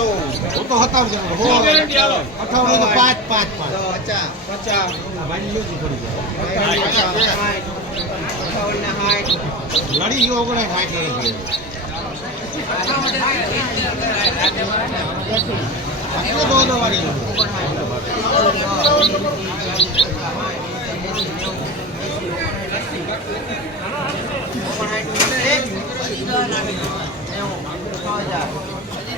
બસો હું તો જણ હો અઠાવન તો પાંચ પાંચ પાંચ પચાસ પચાસ ભાઈ લ્યો જી લડી ગયો ઓગણે સાઠ લડી ગયો દો દો વાળી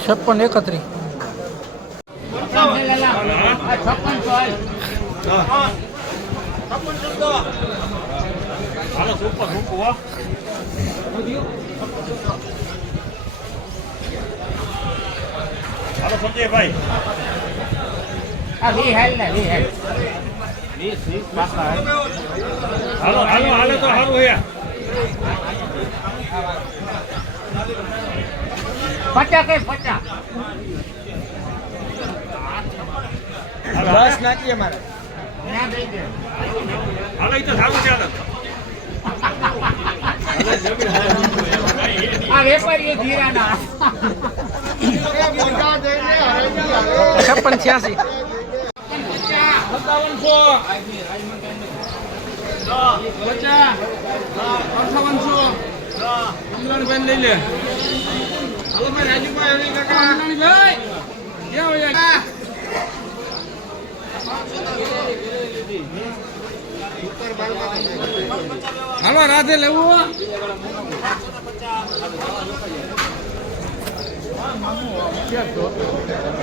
છપ્પન એકત્રીસ હાલો હાલો સંજયભાઈ હાલો હાલો હાલો તો સારું હે. પચાસ કઈ પચાસ. બસ નાખીએ મારે. હાલો તો સારું છપ્પન છ્યાસી. પચાસ. અઠાવનસો કમલાણીભાઈ લઈ લે. હાલો ભાઈ રાજુભાઈ આવી કાકા. કમલાણીભાઈ! ક્યાં હોય હાલો રાધે લેવું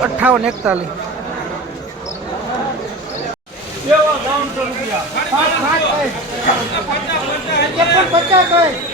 અઠાવન એકતાલીસ. કેવા પચાસ કઈ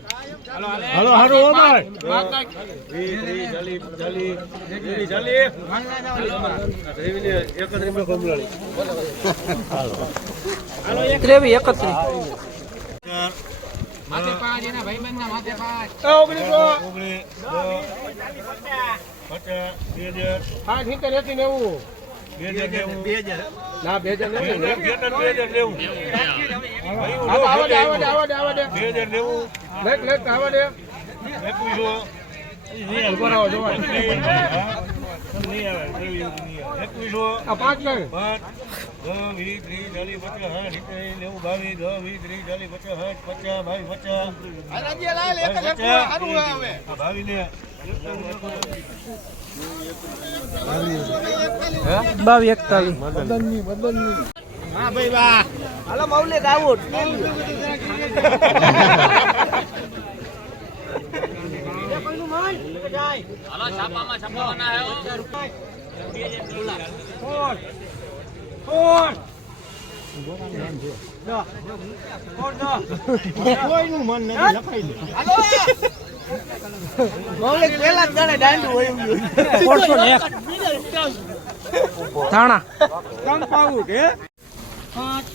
હાલો હાલો ઓ ભાઈ ત્રેવી એકત્રીસ માથે પાંચ એના ભાઈબંધ ના માથે પાંચ પાંચ સિત્તેર એસી નેવું ના બે હજાર નેવું આવો આવો દે આવો દે આવો દે આવો દે લેટ લેટ આવો દે ઊભો રહો જોવા આ પાંચ નહીં દસ વીસ ત્રીસ ચાલીસ પચાસ સાઠ સિત્તેર નેવું બાવીસ દસ વીસ ત્રીસ ચાલીસ પચાસ સાઠ પચાસ બાવીસ પચાસ બાવીસ ને બાવીસ એકતાલીસ કોઈનું મન નથી લખાઈ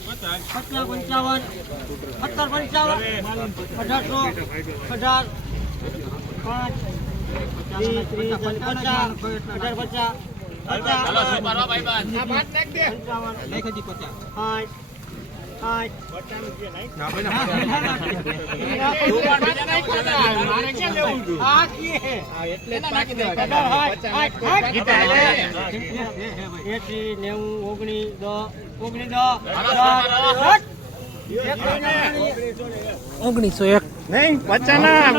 પચાસ પંચાવન સત્તર પંચાવન અઢારસો અઢાર પાંચ એસી નેવું ઓગણીસ દસ ઓગણીસ દસ ઓગણીસો એક નહીં પચાના